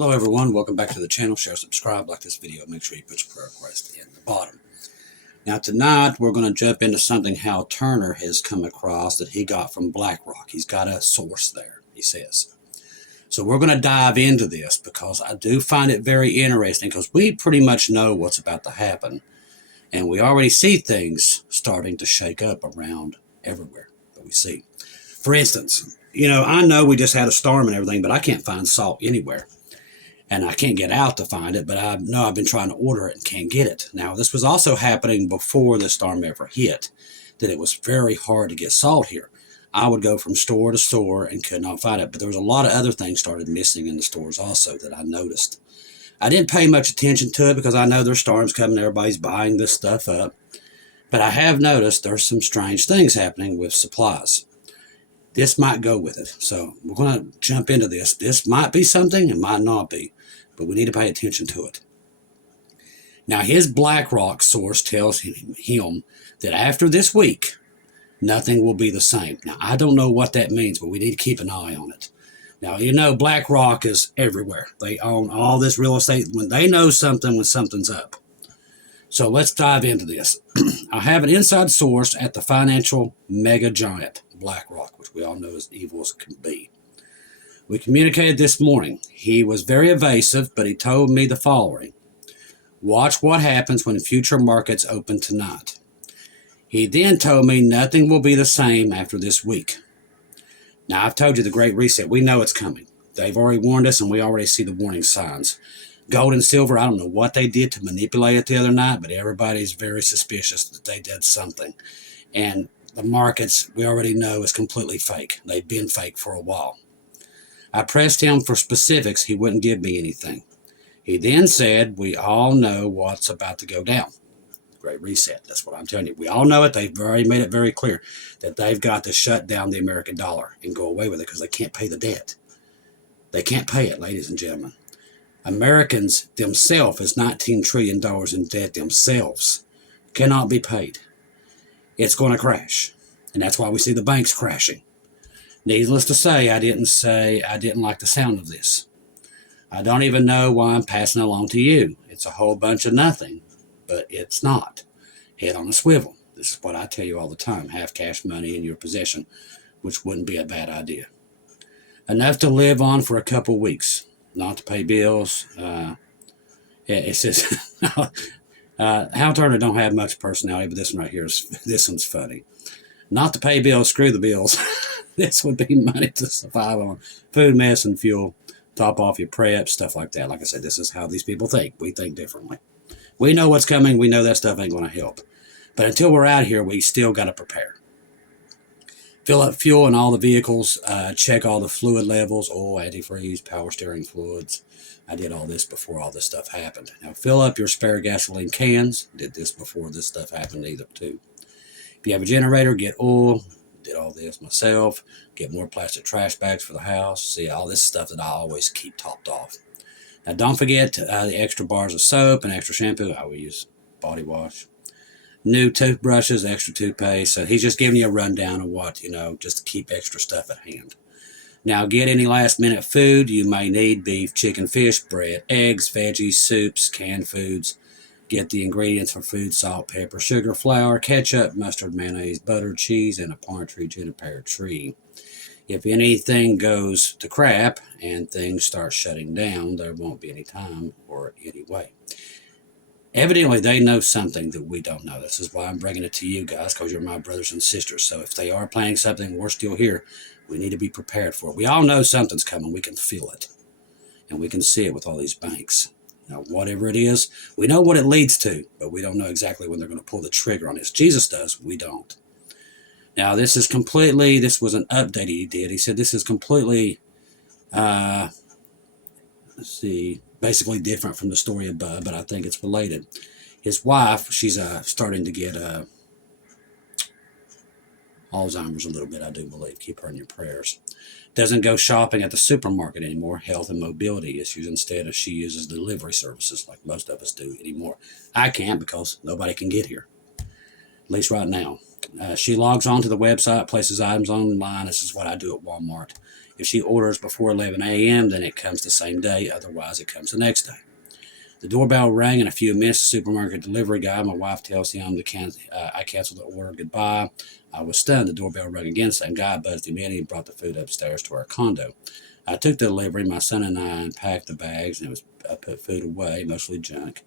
Hello everyone, welcome back to the channel. Share, subscribe, like this video, make sure you put your prayer request in the bottom. Now tonight we're going to jump into something Hal Turner has come across that he got from BlackRock. He's got a source there, he says. So we're going to dive into this because I do find it very interesting because we pretty much know what's about to happen. And we already see things starting to shake up around everywhere that we see. For instance, I know we just had a storm and everything, but I can't find salt anywhere. And I can't get out to find it, but I know I've been trying to order it and can't get it. Now, this was also happening before the storm ever hit, that it was very hard to get salt here. I would go from store to store and could not find it, but there was a lot of other things started missing in the stores also that I noticed. I didn't pay much attention to it because I know there's storms coming, everybody's buying this stuff up. But I have noticed there's some strange things happening with supplies. This might go with it. So we're going to jump into this. This might be something, it might not be, but we need to pay attention to it. Now, his BlackRock source tells him that after this week, nothing will be the same. Now, I don't know what that means, but we need to keep an eye on it. Now, BlackRock is everywhere. They own all this real estate. When they know something, when something's up. So let's dive into this. I have an inside source at the financial mega giant, BlackRock, which we all know as evil as can be. We communicated this morning. He was very evasive, but he told me the following. Watch what happens when future markets open tonight. He then told me nothing will be the same after this week. Now, I've told you the Great Reset. We know it's coming. They've already warned us, and we already see the warning signs. Gold and silver, I don't know what they did to manipulate it the other night, but everybody's very suspicious that they did something. And the markets, we already know, is completely fake. They've been fake for a while. I pressed him for specifics. He wouldn't give me anything. He then said, we all know what's about to go down. Great Reset. That's what I'm telling you. We all know it. They've already made it very clear that they've got to shut down the American dollar and go away with it because they can't pay the debt. They can't pay it, ladies and gentlemen. Americans themselves is $19 trillion in debt themselves. Cannot be paid. It's going to crash. And that's why we see the banks crashing. Needless to say I didn't like the sound of this. I don't even know why I'm passing it along to you. It's a whole bunch of nothing, but it's not. Head on a swivel. This is what I tell you all the time. Have cash money in your possession, which wouldn't be a bad idea. Enough to live on for a couple weeks. Not to pay bills. It says, Hal Turner don't have much personality, but this one right here, this one's funny. Not to pay bills, screw the bills. This would be money to survive on. Food, medicine, fuel, top off your prep, stuff like that. Like I said, this is how these people think. We think differently. We know what's coming. We know that stuff ain't going to help. But until we're out here, we still got to prepare. Fill up fuel in all the vehicles. Check all the fluid levels, oil, antifreeze, power steering fluids. I did all this before all this stuff happened. Now, fill up your spare gasoline cans. Did this before this stuff happened either, too. If you have a generator, get oil. Did all this myself. Get more plastic trash bags for the house. See, all this stuff that I always keep topped off. Now, don't forget the extra bars of soap and extra shampoo. I will use body wash. New toothbrushes, extra toothpaste. So he's just giving you a rundown of what, just to keep extra stuff at hand. Now, get any last-minute food you may need. Beef, chicken, fish, bread, eggs, veggies, soups, canned foods. Get the ingredients for food, salt, pepper, sugar, flour, ketchup, mustard, mayonnaise, butter, cheese, and a partridge in a pear tree. If anything goes to crap and things start shutting down, there won't be any time or any way. Evidently, they know something that we don't know. This is why I'm bringing it to you guys, because you're my brothers and sisters. So if they are planning something, we're still here. We need to be prepared for it. We all know something's coming. We can feel it. And we can see it with all these banks. Now, whatever it is, we know what it leads to, but we don't know exactly when they're going to pull the trigger on this. Jesus does. We don't. Now, this was an update he did. He said this is completely, basically different from the story above, but I think it's related. His wife, she's starting to get Alzheimer's a little bit, I do believe. Keep her in your prayers. Doesn't go shopping at the supermarket anymore. Health and mobility issues. Instead, she uses delivery services like most of us do anymore. I can't because nobody can get here. At least right now. She logs on to the website, places items online. This is what I do at Walmart. If she orders before 11 a.m., then it comes the same day. Otherwise, it comes the next day. The doorbell rang in a few minutes. The supermarket delivery guy. My wife tells him I canceled the order. Goodbye. I was stunned. The doorbell rang again. Same guy buzzed him in. He brought the food upstairs to our condo. I took the delivery. My son and I unpacked the bags, and I put food away, mostly junk.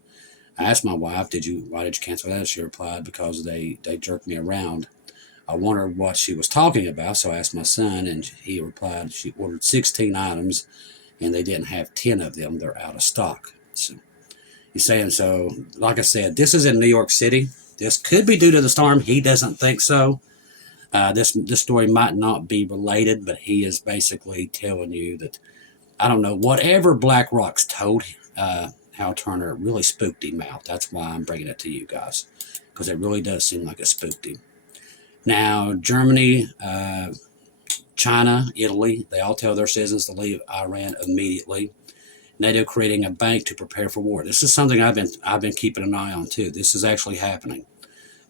I asked my wife, why did you cancel that? She replied, because they jerked me around. I wondered what she was talking about, so I asked my son, and he replied she ordered 16 items, and they didn't have 10 of them. They're out of stock. So he's saying, so like I said, this is in New York City. This could be due to the storm. He doesn't think so. This story might not be related, but he is basically telling you that, I don't know, whatever BlackRock's told Hal Turner really spooked him out. That's why I'm bringing it to you guys, because it really does seem like it spooked him. Now, Germany, China, Italy, they all tell their citizens to leave Iran immediately. NATO creating a bank to prepare for war. This is something I've been keeping an eye on too. This is actually happening.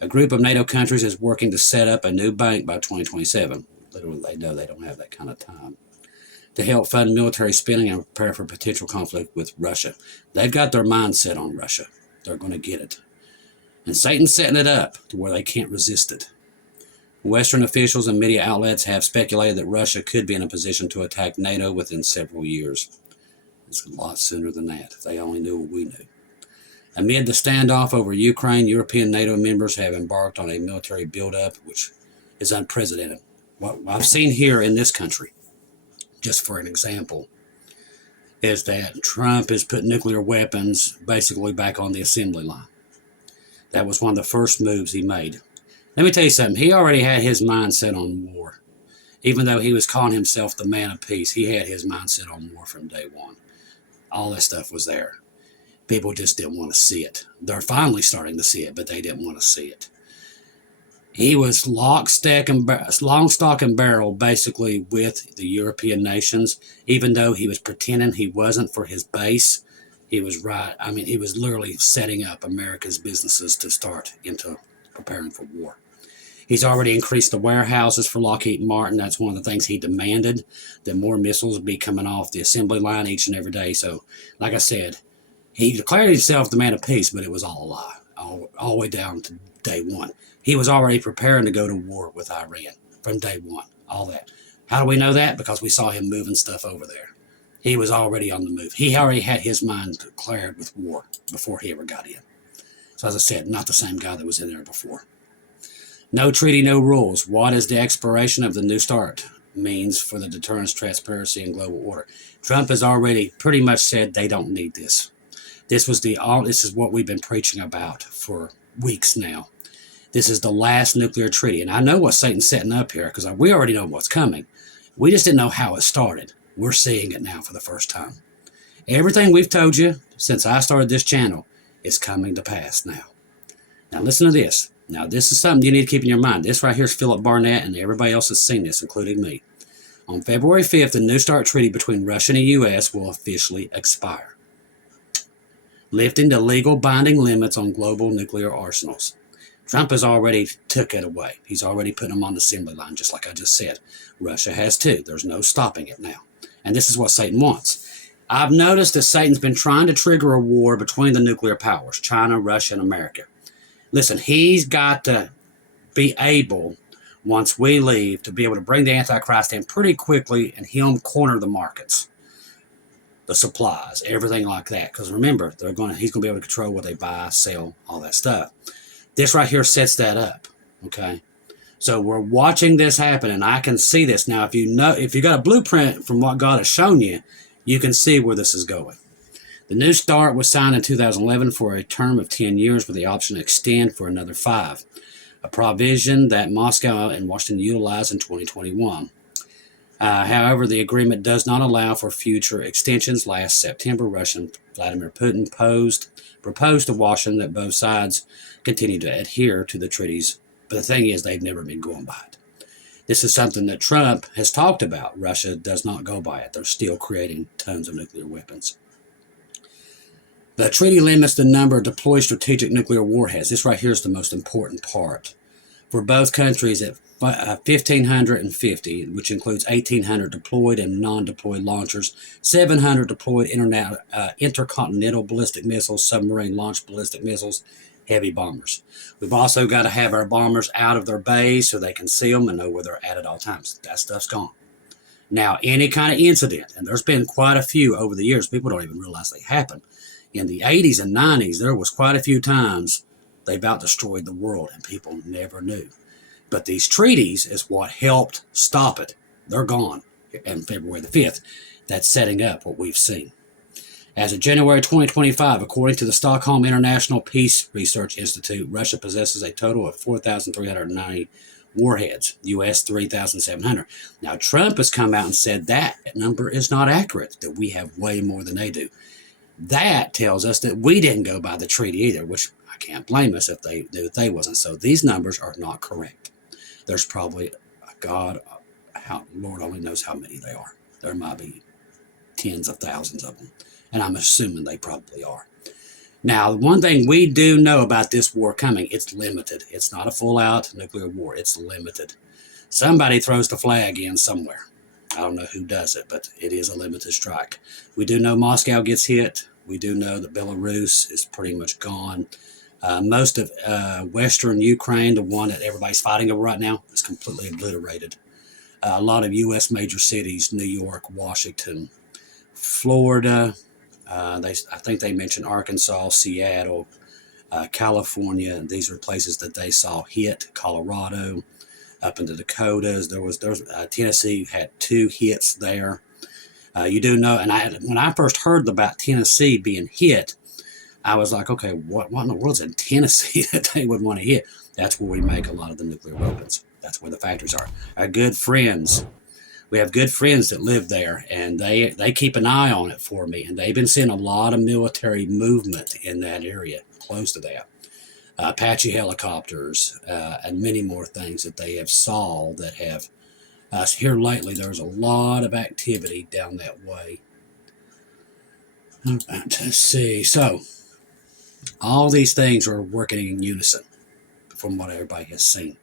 A group of NATO countries is working to set up a new bank by 2027. Literally, they know they don't have that kind of time. To help fund military spending and prepare for potential conflict with Russia. They've got their mindset on Russia. They're going to get it. And Satan's setting it up to where they can't resist it. Western officials and media outlets have speculated that Russia could be in a position to attack NATO within several years. It's a lot sooner than that, if they only knew what we knew. Amid the standoff over Ukraine, European NATO members have embarked on a military buildup, which is unprecedented. What I've seen here in this country, just for an example, is that Trump has put nuclear weapons basically back on the assembly line. That was one of the first moves he made. Let me tell you something. He already had his mind set on war. Even though he was calling himself the man of peace, he had his mind set on war from day one. All that stuff was there. People just didn't want to see it. They're finally starting to see it, but they didn't want to see it. He was long, stock, and barrel, basically, with the European nations, even though he was pretending he wasn't for his base. He was right. I mean, he was literally setting up America's businesses to start into preparing for war. He's already increased the warehouses for Lockheed Martin. That's one of the things he demanded, that more missiles be coming off the assembly line each and every day. So, like I said, he declared himself the man of peace, but it was all a lie, all the way down to day one. He was already preparing to go to war with Iran from day one, all that. How do we know that? Because we saw him moving stuff over there. He was already on the move. He already had his mind declared with war before he ever got in. So as I said, not the same guy that was in there before. No treaty, no rules. What is the expiration of the New START means for the deterrence, transparency, and global order? Trump has already pretty much said they don't need this. This is what we've been preaching about for weeks now. This is the last nuclear treaty. And I know what Satan's setting up here, because we already know what's coming. We just didn't know how it started. We're seeing it now for the first time. Everything we've told you since I started this channel is coming to pass now. Now listen to this. Now this is something you need to keep in your mind. This right here is Philip Barnett, and everybody else has seen this, including me. On February 5th, the New START treaty between Russia and the U.S. will officially expire, lifting the legal binding limits on global nuclear arsenals. Trump has already took it away. He's already put them on the assembly line, just like I just said. Russia has too. There's no stopping it now. And this is what Satan wants. I've noticed that Satan's been trying to trigger a war between the nuclear powers, China, Russia, and America. Listen, he's got to be able, once we leave, to be able to bring the Antichrist in pretty quickly and him corner the markets, the supplies, everything like that. Because remember, he's going to be able to control what they buy, sell, all that stuff. This right here sets that up, okay? So we're watching this happen, and I can see this. Now, if you got a blueprint from what God has shown you, you can see where this is going. The New START was signed in 2011 for a term of 10 years with the option to extend for another 5, a provision that Moscow and Washington utilized in 2021. However, the agreement does not allow for future extensions. Last September, Russian Vladimir Putin proposed to Washington that both sides continue to adhere to the treaties. But the thing is, they've never been going by it. This is something that Trump has talked about. Russia does not go by it. They're still creating tons of nuclear weapons. The treaty limits the number of deployed strategic nuclear warheads. This right here is the most important part. for both countries at 1,550, which includes 1,800 deployed and non-deployed launchers, 700 deployed intercontinental ballistic missiles, submarine launched ballistic missiles, heavy bombers. We've also got to have our bombers out of their bays so they can see them and know where they're at all times. That stuff's gone. Now, any kind of incident, and there's been quite a few over the years, people don't even realize they happen. In the 80s and 90s, there was quite a few times they about destroyed the world, and people never knew. But these treaties is what helped stop it. They're gone on February the 5th. That's setting up what we've seen. As of January 2025, according to the Stockholm International Peace Research Institute, Russia possesses a total of 4,390 warheads, U.S. 3,700. Now, Trump has come out and said that number is not accurate, that we have way more than they do. That tells us that we didn't go by the treaty either, which I can't blame us if they wasn't. So these numbers are not correct. There's probably, Lord only knows how many they are. There might be tens of thousands of them, and I'm assuming they probably are. Now, one thing we do know about this war coming, it's limited. It's not a full-out nuclear war. It's limited. Somebody throws the flag in somewhere. I don't know who does it, but it is a limited strike. We do know Moscow gets hit. We do know that Belarus is pretty much gone. Most of Western Ukraine, the one that everybody's fighting over right now, is completely obliterated. A lot of U.S. major cities, New York, Washington, Florida, I think they mentioned Arkansas, Seattle, California. These are places that they saw hit. Colorado, up in the Dakotas. Tennessee had 2 hits there. You do know, and when I first heard about Tennessee being hit, I was like, okay, what in the world's in Tennessee that they would want to hit? That's where we make a lot of the nuclear weapons. That's where the factories are. Our good friends, we have good friends that live there, and they keep an eye on it for me, and they've been seeing a lot of military movement in that area, close to that. Apache helicopters, and many more things that they have saw that have here lately. There's a lot of activity down that way. Let's see. So all these things are working in unison from what everybody has seen.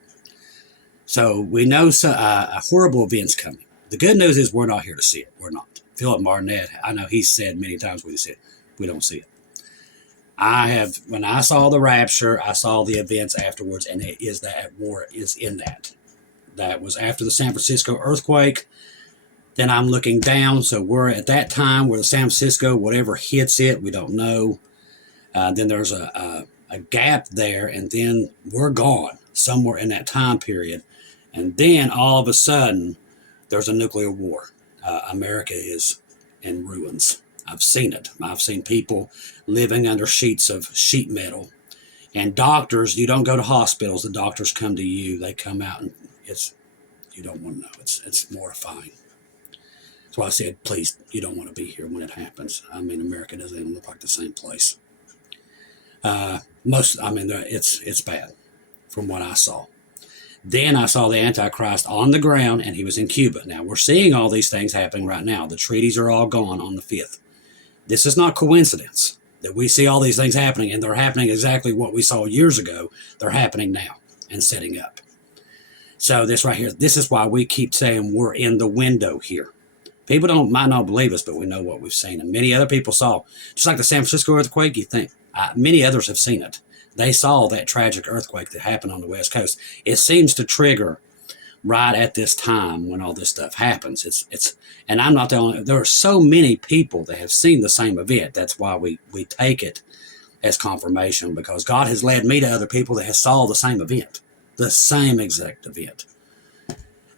So we know a horrible event's coming. The good news is we're not here to see it. We're not. Philip Barnett, I know he's said many times we see it. We don't see it. When I saw the Rapture, I saw the events afterwards, and it is that war is in that. That was after the San Francisco earthquake. Then I'm looking down, so we're at that time where the San Francisco, whatever hits it, we don't know. Then there's a gap there, and then we're gone somewhere in that time period. And then all of a sudden, there's a nuclear war. America is in ruins. I've seen it. I've seen people living under sheets of sheet metal. And doctors, you don't go to hospitals. The doctors come to you. They come out, and you don't want to know. It's mortifying. That's why I said, please, you don't want to be here when it happens. I mean, America doesn't even look like the same place. It's bad from what I saw. Then I saw the Antichrist on the ground, and he was in Cuba. Now, we're seeing all these things happening right now. The treaties are all gone on the 5th. This is not coincidence that we see all these things happening, and they're happening exactly what we saw years ago. They're happening now and setting up. So this right here, this is why we keep saying we're in the window here. People might not believe us, but we know what we've seen. And many other people saw. Just like the San Francisco earthquake, you think. Many others have seen it. They saw that tragic earthquake that happened on the West Coast. It seems to trigger right at this time when all this stuff happens. And I'm not the only. There are so many people that have seen the same event. That's why we take it as confirmation, because God has led me to other people that have saw the same event, the same exact event.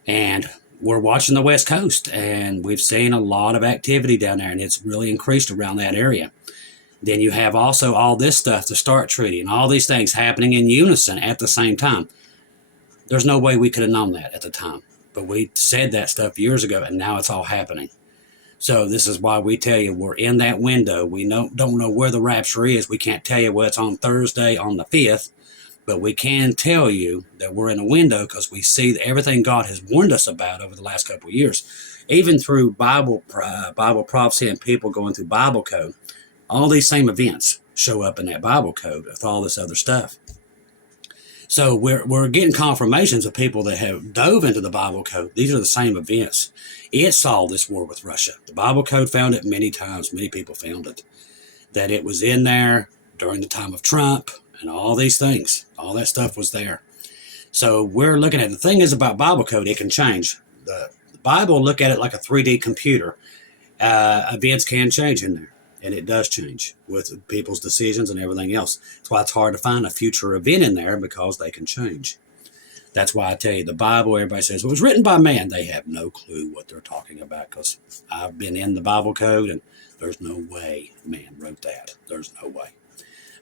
And we're watching the West Coast, and we've seen a lot of activity down there, and it's really increased around that area. Then you have also all this stuff, the START Treaty, and all these things happening in unison at the same time. There's no way we could have known that at the time. But we said that stuff years ago, and now it's all happening. So this is why we tell you we're in that window. We don't know where the rapture is. We can't tell you whether it's on Thursday on the 5th, but we can tell you that we're in a window because we see everything God has warned us about over the last couple of years. Even through Bible prophecy and people going through Bible code, all these same events show up in that Bible code with all this other stuff. So we're getting confirmations of people that have dove into the Bible code. These are the same events. It saw this war with Russia. The Bible code found it many times. Many people found it. That it was in there during the time of Trump and all these things. All that stuff was there. So we're looking at, the thing is about Bible code, it can change. The Bible, look at it like a 3D computer. Events can change in there. And it does change with people's decisions and everything else. That's why it's hard to find a future event in there, because they can change. That's why I tell you, the Bible, everybody says, well, it was written by man. They have no clue what they're talking about, because I've been in the Bible code, and there's no way man wrote that. There's no way.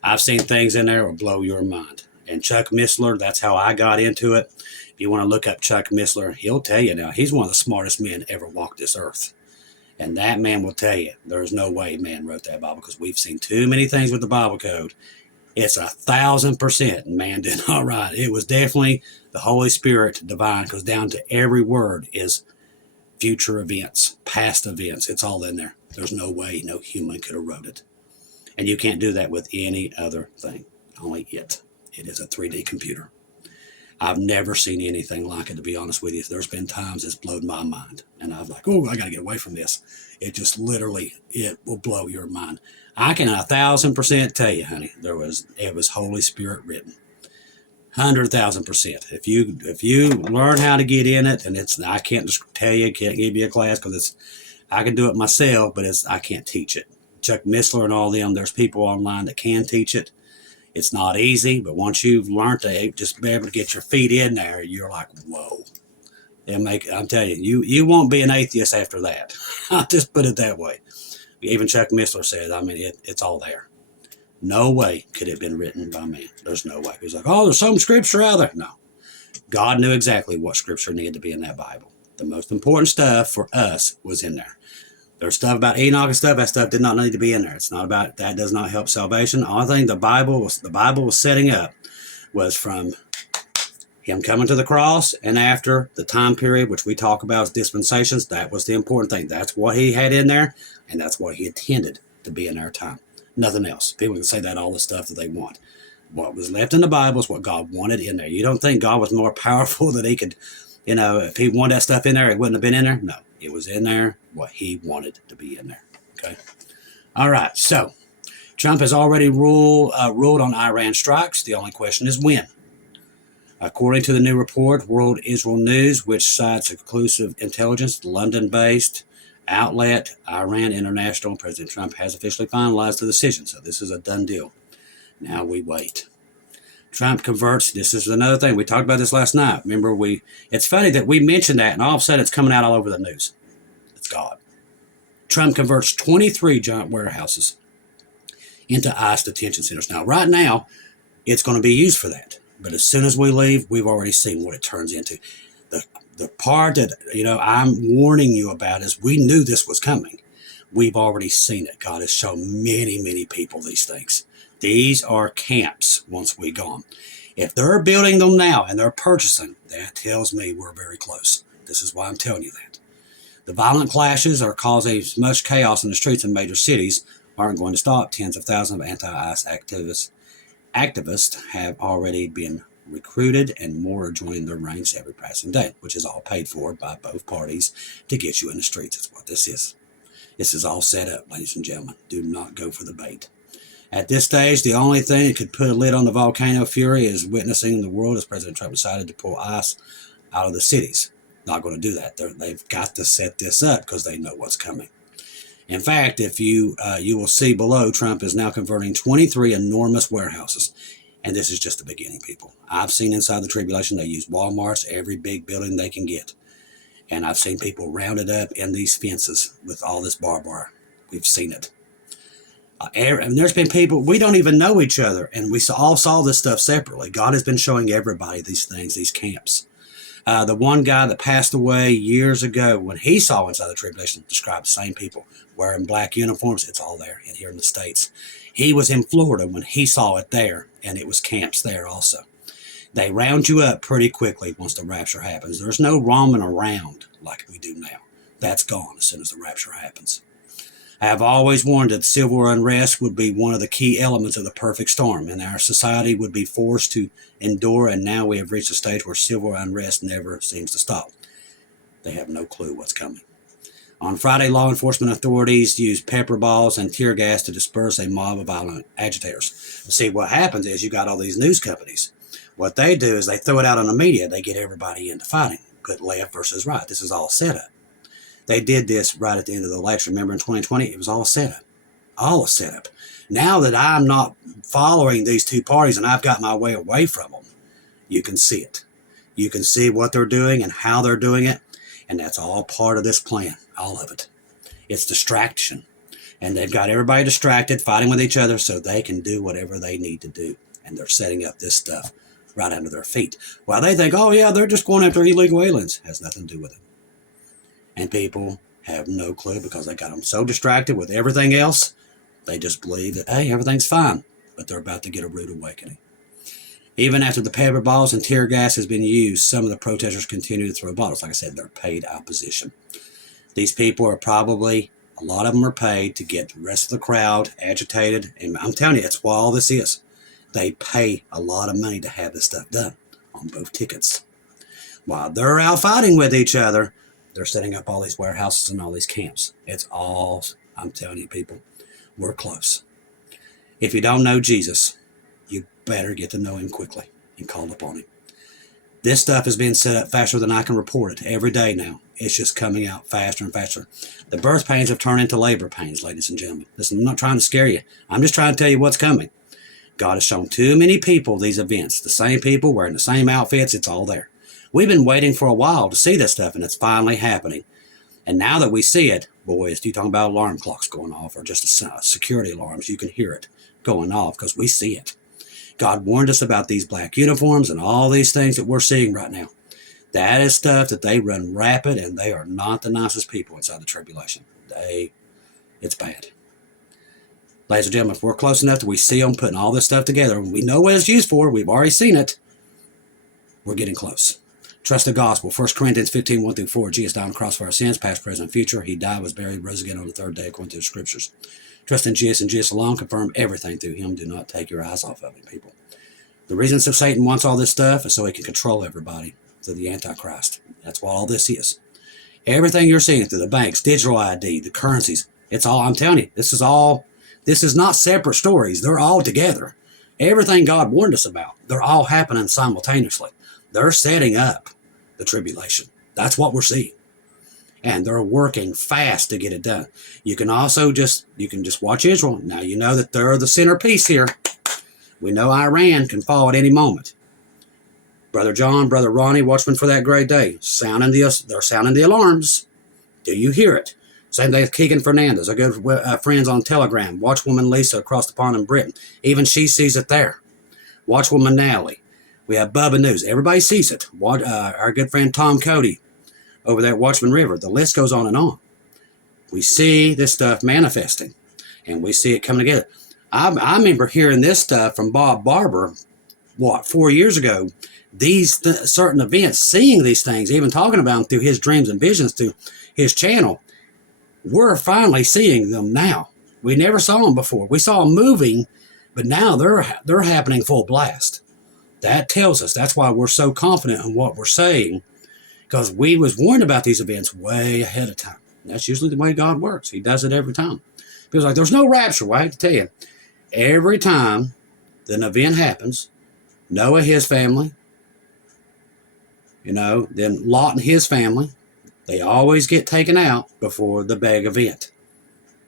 I've seen things in there that will blow your mind. And Chuck Missler, that's how I got into it. If you want to look up Chuck Missler, he'll tell you now, he's one of the smartest men ever walked this earth. And that man will tell you there's no way man wrote that Bible, because we've seen too many things with the Bible code. It's 1,000% man did not write. It was definitely the Holy Spirit divine, because down to every word is future events, past events. It's all in there. There's no way no human could have wrote it. And you can't do that with any other thing, only it. It is a 3D computer. I've never seen anything like it, to be honest with you. There's been times it's blown my mind. And I was like, oh, I got to get away from this. It just literally, it will blow your mind. I can 1,000% tell you, honey, it was Holy Spirit written. 100,000%. If you learn how to get in it, and I can't just tell you, can't give you a class, because I can do it myself, but I can't teach it. Chuck Missler and all them, there's people online that can teach it. It's not easy, but once you've learned to just be able to get your feet in there, you're like, whoa. I'm telling you, you won't be an atheist after that. I'll just put it that way. Even Chuck Missler said, I mean, it's all there. No way could it have been written by man. There's no way. He's like, oh, there's some scripture out there. No. God knew exactly what scripture needed to be in that Bible. The most important stuff for us was in there. There's stuff about Enoch and stuff. That stuff did not need to be in there. It's not about, that does not help salvation. The only thing the Bible was setting up was from him coming to the cross, and after the time period, which we talk about as dispensations. That was the important thing. That's what he had in there, and that's what he intended to be in our time. Nothing else. People can say that all the stuff that they want. What was left in the Bible is what God wanted in there. You don't think God was more powerful that he could, if he wanted that stuff in there, it wouldn't have been in there? No. It was in there, what he wanted to be in there. Okay. All right. So Trump has already ruled on Iran strikes. The only question is when. According to the new report, World Israel News, which cites exclusive intelligence, London-based outlet, Iran International, President Trump has officially finalized the decision. So this is a done deal. Now we wait. Trump converts, this is another thing, we talked about this last night. Remember, it's funny that we mentioned that, and all of a sudden it's coming out all over the news. It's God. Trump converts 23 giant warehouses into ICE detention centers. Now, right now, it's going to be used for that. But as soon as we leave, we've already seen what it turns into. The part that, I'm warning you about is we knew this was coming. We've already seen it. God has shown many, many people these things. These are camps once we're gone. If they're building them now and they're purchasing, that tells me we're very close. This is why I'm telling you that. The violent clashes are causing as much chaos in the streets in major cities aren't going to stop. Tens of thousands of anti-ICE activists have already been recruited, and more are joining their ranks every passing day, which is all paid for by both parties to get you in the streets. That's what this is. This is all set up, ladies and gentlemen. Do not go for the bait. At this stage, the only thing that could put a lid on the volcano fury is witnessing the world as President Trump decided to pull ICE out of the cities. Not going to do that. They've got to set this up because they know what's coming. In fact, if you will see below, Trump is now converting 23 enormous warehouses. And this is just the beginning, people. I've seen inside the tribulation, they use Walmarts, every big building they can get. And I've seen people rounded up in these fences with all this barbed wire. We've seen it. And there's been people, we don't even know each other, and we all saw this stuff separately. God has been showing everybody these things, these camps. The one guy that passed away years ago, when he saw inside the tribulation, described the same people wearing black uniforms. It's all there here in the States. He was in Florida when he saw it there, and it was camps there also. They round you up pretty quickly once the rapture happens. There's no roaming around like we do now. That's gone as soon as the rapture happens. I have always warned that civil unrest would be one of the key elements of the perfect storm, and our society would be forced to endure, and now we have reached a stage where civil unrest never seems to stop. They have no clue what's coming. On Friday, law enforcement authorities used pepper balls and tear gas to disperse a mob of violent agitators. See, what happens is you got all these news companies. What they do is they throw it out on the media. They get everybody into fighting. Put left versus right. This is all set up. They did this right at the end of the election. Remember in 2020? It was all set up. All a setup. Now that I'm not following these two parties and I've got my way away from them, you can see it. You can see what they're doing and how they're doing it. And that's all part of this plan. All of it. It's distraction. And they've got everybody distracted, fighting with each other so they can do whatever they need to do. And they're setting up this stuff right under their feet. While they think, oh yeah, they're just going after illegal aliens. Has nothing to do with it. And people have no clue because they got them so distracted with everything else. They just believe that, hey, everything's fine. But they're about to get a rude awakening. Even after the pepper balls and tear gas has been used, some of the protesters continue to throw bottles. Like I said, they're paid opposition. These people are probably, a lot of them are paid to get the rest of the crowd agitated. And I'm telling you, that's what all this is. They pay a lot of money to have this stuff done on both tickets. While they're out fighting with each other, they're setting up all these warehouses and all these camps. It's all, I'm telling you people, we're close. If you don't know Jesus, you better get to know him quickly and call upon him. This stuff is being set up faster than I can report it every day now. It's just coming out faster and faster. The birth pains have turned into labor pains, ladies and gentlemen. Listen, I'm not trying to scare you. I'm just trying to tell you what's coming. God has shown too many people these events. The same people wearing the same outfits. It's all there. We've been waiting for a while to see this stuff, and it's finally happening. And now that we see it, boys, you're talking about alarm clocks going off or just security alarms. You can hear it going off because we see it. God warned us about these black uniforms and all these things that we're seeing right now. That is stuff that they run rapid, and they are not the nicest people inside the tribulation. It's bad. Ladies and gentlemen, if we're close enough that we see them putting all this stuff together, and we know what it's used for, we've already seen it, we're getting close. Trust the gospel. 1 Corinthians 15, 1 through 4. Jesus died on the cross for our sins, past, present, and future. He died, was buried, rose again on the third day, according to the scriptures. Trust in Jesus and Jesus alone. Confirm everything through him. Do not take your eyes off of him, people. The reason so Satan wants all this stuff is so he can control everybody through the Antichrist. That's what all this is. Everything you're seeing through the banks, digital ID, the currencies, it's all, I'm telling you, this is not separate stories. They're all together. Everything God warned us about, they're all happening simultaneously. They're setting up the tribulation. That's what we're seeing. And they're working fast to get it done. You can just watch Israel. Now you know that they're the centerpiece here. We know Iran can fall at any moment. Brother John, Brother Ronnie, watchman for that great day, they're sounding the alarms. Do you hear it? Same thing with Keegan Fernandez, our good friends on Telegram. Watchwoman Lisa across the pond in Britain. Even she sees it there. Watchwoman Natalie. We have Bubba News. Everybody sees it. Our good friend Tom Cody over there at Watchman River. The list goes on and on. We see this stuff manifesting, and we see it coming together. I remember hearing this stuff from Bob Barber, 4 years ago, these certain events, seeing these things, even talking about them through his dreams and visions through his channel. We're finally seeing them now. We never saw them before. We saw them moving, but now they're happening full blast. That tells us, that's why we're so confident in what we're saying, because we was warned about these events way ahead of time. And that's usually the way God works. He does it every time. People's like, there's no rapture. Well, I have to tell you, every time an event happens, Noah, his family, then Lot and his family, they always get taken out before the big event.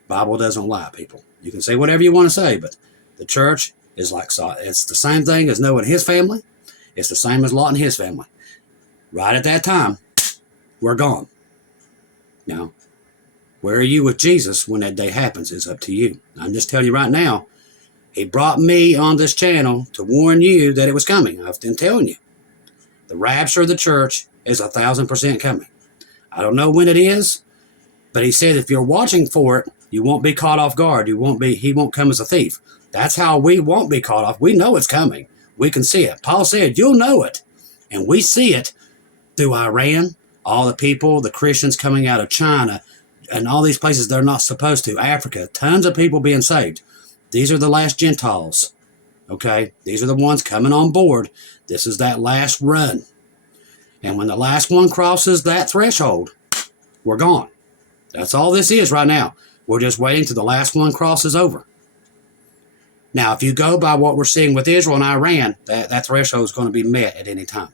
Bible doesn't lie, people. You can say whatever you want to say, but the church is like, it's the same thing as Noah and his family. It's the same as Lot and his family. Right at that time, we're gone. Now, where are you with Jesus when that day happens is up to you. I'm just telling you right now, he brought me on this channel to warn you that it was coming. I've been telling you. The rapture of the church is 1,000% coming. I don't know when it is, but he said if you're watching for it, you won't be caught off guard. He won't come as a thief. That's how we won't be caught off. We know it's coming. We can see it. Paul said, you'll know it. And we see it through Iran, all the people, the Christians coming out of China, and all these places they're not supposed to. Africa, tons of people being saved. These are the last Gentiles. Okay, these are the ones coming on board. This is that last run. And when the last one crosses that threshold, we're gone. That's all this is right now. We're just waiting till the last one crosses over. Now, if you go by what we're seeing with Israel and Iran, that threshold is going to be met at any time.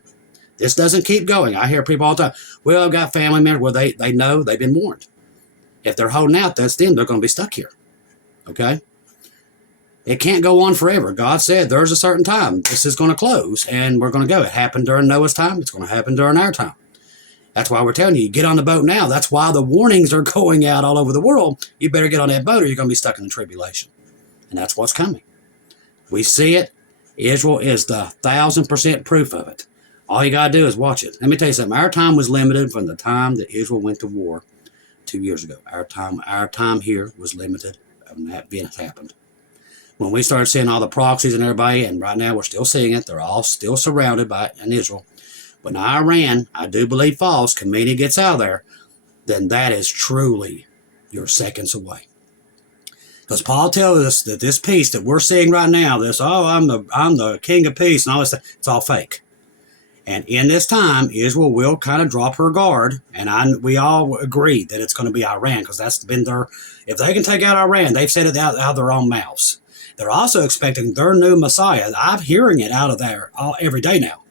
This doesn't keep going. I hear people all the time, well, I've got family members. Well, they know, they've been warned. If they're holding out, that's them. They're going to be stuck here. Okay? It can't go on forever. God said there's a certain time. This is going to close, and we're going to go. It happened during Noah's time. It's going to happen during our time. That's why we're telling you, get on the boat now. That's why the warnings are going out all over the world. You better get on that boat or you're going to be stuck in the tribulation. And that's what's coming. We see it. Israel is the 1000% proof of it. All you got to do is watch it. Let me tell you something. Our time was limited from the time that Israel went to war 2 years ago. Our time here was limited, and that event happened. When we started seeing all the proxies and everybody, and right now we're still seeing it, they're all still surrounded by in Israel. When Iran, I do believe falls, Khomeini gets out of there, then that is truly you're seconds away. Because Paul tells us that this peace that we're seeing right now, this, oh, I'm the king of peace and all this stuff, it's all fake. And in this time, Israel will kind of drop her guard, and we all agree that it's going to be Iran, because that's been their, if they can take out Iran, they've said it out of their own mouths. They're also expecting their new Messiah. I'm hearing it out of there every day now,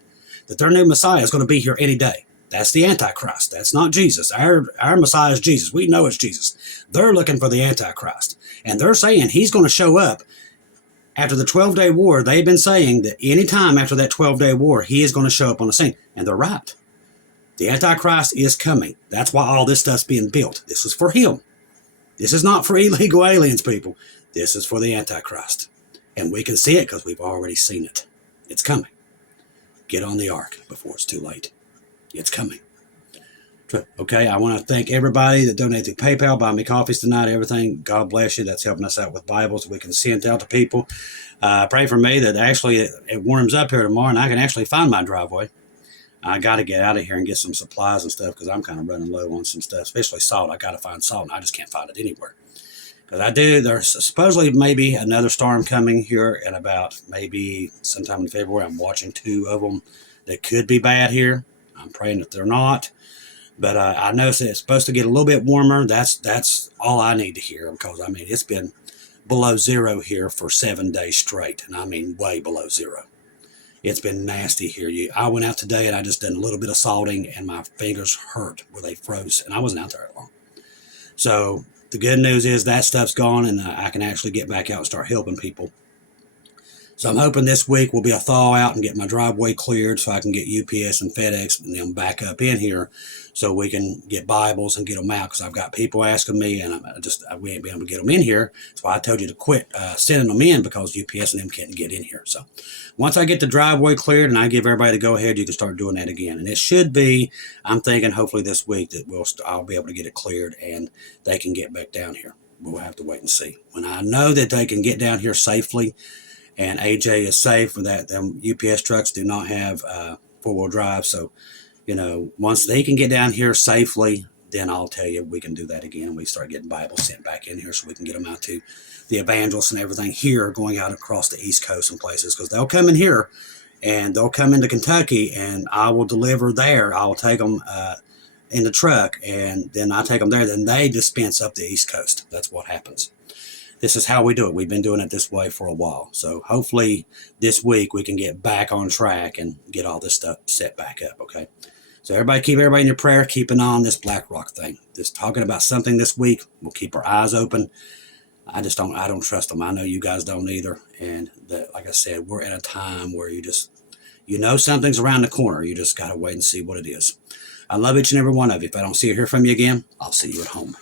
that their new Messiah is going to be here any day. That's the Antichrist. That's not Jesus. Our Messiah is Jesus. We know it's Jesus. They're looking for the Antichrist. And they're saying he's going to show up after the 12-day war. They've been saying that any time after that 12-day war, he is going to show up on the scene. And they're right. The Antichrist is coming. That's why all this stuff's being built. This is for him. This is not for illegal aliens, people. This is for the Antichrist. And we can see it because we've already seen it. It's coming. Get on the ark before it's too late. It's coming. Okay, I want to thank everybody that donated to PayPal, buy me coffees tonight, everything. God bless you. That's helping us out with Bibles. We can send out to people. Pray for me that actually it warms up here tomorrow and I can actually find my driveway. I got to get out of here and get some supplies and stuff because I'm kind of running low on some stuff, especially salt. I got to find salt and I just can't find it anywhere. Because there's supposedly maybe another storm coming here in about maybe sometime in February. I'm watching 2 of them that could be bad here. I'm praying that they're not. But I noticed that it's supposed to get a little bit warmer. That's all I need to hear because, I mean, it's been below zero here for 7 days straight. And I mean way below zero. It's been nasty here. I went out today and I just did a little bit of salting and my fingers hurt where they froze. And I wasn't out there that long. So the good news is that stuff's gone and I can actually get back out and start helping people. So I'm hoping this week will be a thaw out and get my driveway cleared so I can get UPS and FedEx and them back up in here so we can get Bibles and get them out because I've got people asking me and we ain't been able to get them in here. That's why I told you to quit sending them in because UPS and them can't get in here. So once I get the driveway cleared and I give everybody to go ahead, you can start doing that again. And it should be, I'm thinking hopefully this week that I'll be able to get it cleared and they can get back down here. We'll have to wait and see. When I know that they can get down here safely, and AJ is safe for that. Them UPS trucks do not have 4-wheel drive. So, you know, once they can get down here safely, then I'll tell you we can do that again. We start getting Bibles sent back in here so we can get them out to the evangelists and everything here going out across the East Coast and places. Because they'll come in here and they'll come into Kentucky and I will deliver there. I'll take them in the truck and then I take them there. Then they dispense up the East Coast. That's what happens. This is how we do it. We've been doing it this way for a while. So hopefully this week we can get back on track and get all this stuff set back up, okay? So everybody keep everybody in your prayer, keeping on this BlackRock thing. Just talking about something this week. We'll keep our eyes open. I don't trust them. I know you guys don't either. And like I said, we're in a time where you know something's around the corner. You just got to wait and see what it is. I love each and every one of you. If I don't see or hear from you again, I'll see you at home.